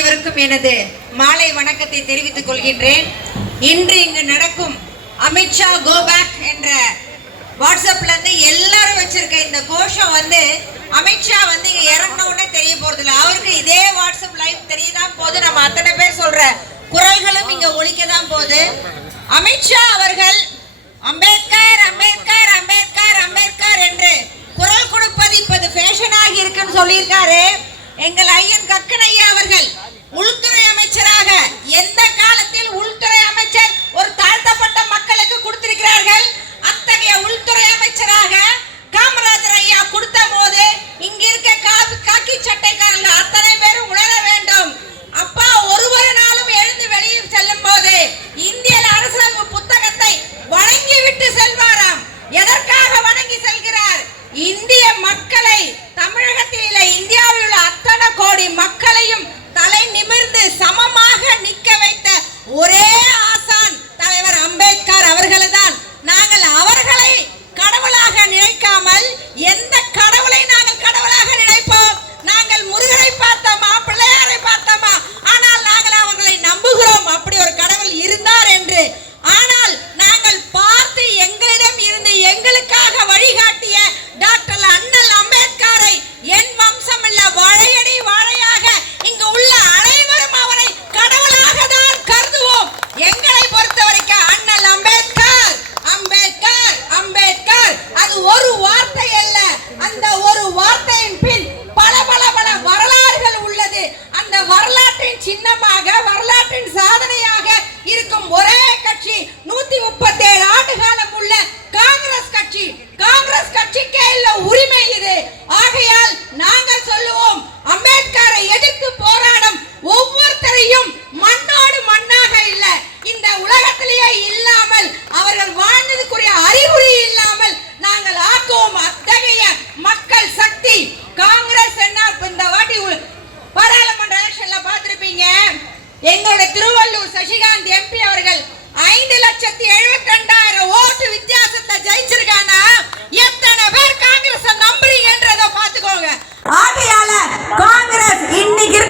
அனைவருக்கும் எனது மாலை வணக்கத்தை தெரிவித்துக் கொள்கின்றேன். இன்று இங்கு நடக்கும் அமித்ஷா கோ பேக் என்ற வாட்ஸ்அப்ல இருந்து எல்லாரும் வச்சிருக்க இந்த கோஷம் அமித்ஷா இங்க இறங்கணும்னு தெரிய போறது இல்லை. அவருக்கு இதே வாட்ஸ்அப் லைவ் தெரியதான் போது. நம்ம அத்தனை பேர் சொல்ற குரல்களும் இங்க ஒலிக்கதான் போகுது. அமித்ஷா அவர்கள் அம்பேத்கர் அம்பேத்கர் அம்பேத்கர் அம்பேத்கர் என்று குரல் கொடுப்பது இப்போது ஃபேஷன் ஆகி இருக்குன்னு சொல்லியிருக்காரு. எங்கள் ஐயன் கக்கனையா அவர்கள் உள்துறை அமைச்சராக எந்த காலத்தில் உள்துறை அமைச்சர் ஒரு தாழ்த்தப்பட்ட மக்களுக்கு கொடுத்திருக்கிறார்கள். அத்தகைய உள்துறை அமைச்சராக காமராஜர் ஐயா கொடுத்த போது இங்க இருக்க காக்கி சட்டைக்காரர்கள் அத்தனை பேரும் உணர வேண்டும். அப்பா ஒருவரு நாளும் எழுந்து வெளியில் செல்லும் போது இந்திய அரசாங்க புத்தகத்தை வணங்கி விட்டு செல்வாராம். எதற்காக வணங்கி செல்கிறார்? இந்திய மக்களை, தமிழகத்தில் உள்ள இந்தியாவில் உள்ள அத்தனை கோடி மக்களையும் தலை நிமிர்ந்து சமமாக நிற்க வைத்த ஒரே ஆசான் தலைவர் அம்பேத்கர் அவர்கள்தான். நாங்கள் அவர்களை கடவுளாக நினைக்காமல் எந்த கடவுளை நாங்கள் கடவுளாக நினைப்போம்? நாங்கள் முருகனை பார்த்தோமா, பிள்ளையாரை பார்த்தோமா? ஆனால் நாங்கள் அவர்களை நம்புகிறோம் அப்படி ஒரு கடவுள் இருந்தார் என்று. ஆனால் நாங்கள் பார்த்து எங்களிடம் இருந்து எங்களுக்காக வழிகாட்டிய டாக்டர் அண்ணல் அம்பேத்கரை என் வம்சம் இல்ல வாழையடி வாழையாக இங்கு உள்ள அனைவரும் அவரை கடவுளாக தான் கருதுவோம். எங்களை பொறுத்த வரைக்கும் அண்ணல் அம்பேத்கர் அம்பேத்கர் அம்பேத்கர் அது ஒரு வார்த்தை அல்ல. அந்த ஒரு வார்த்தையின் பின் பல பல பல வரலாறுகள் உள்ளது. அந்த வரலாற்றின் சின்னமாக, வரலாற்றின் சாதனையாக இருக்கும் ஒரே கட்சி 137 ஆண்டு காலம் உள்ள காங்கிரஸ் கட்சி. காங்கிரஸ் கட்சிக்கே இல்ல உரிமை இது. ஆகையால் நாங்கள் சொல்லுவோம், அம்பேத்கரை எதிர்த்து போராடும் ஒவ்வொருத்தரையும் மண்ணோடு மண்ணாக இல்ல, இந்த உலகத்திலேயே இல்லாமல் அவர்கள் வாழ்ந்ததுக்குரிய அறிகுறி இல்லாமல் நாங்கள் ஆக்குவோம். அத்தகைய மக்கள் சக்தி காங்கிரஸ். என்ன இந்த வாட்டி பாராளுமன்ற எலெக்ஷன்ல பார்த்திருப்பீங்க, எங்களுடைய திருவள்ளூர் சசிகாந்த் எம்பி அவர்கள் 5,72,000 ஓட்டு வித்தியாசத்தை ஜெயிச்சிருக்கானா? எத்தனை பேர் காங்கிரஸ் நம்புறீங்கன்றத பாத்துக்கோங்க. ஆகையால காங்கிரஸ் இன்னைக்கு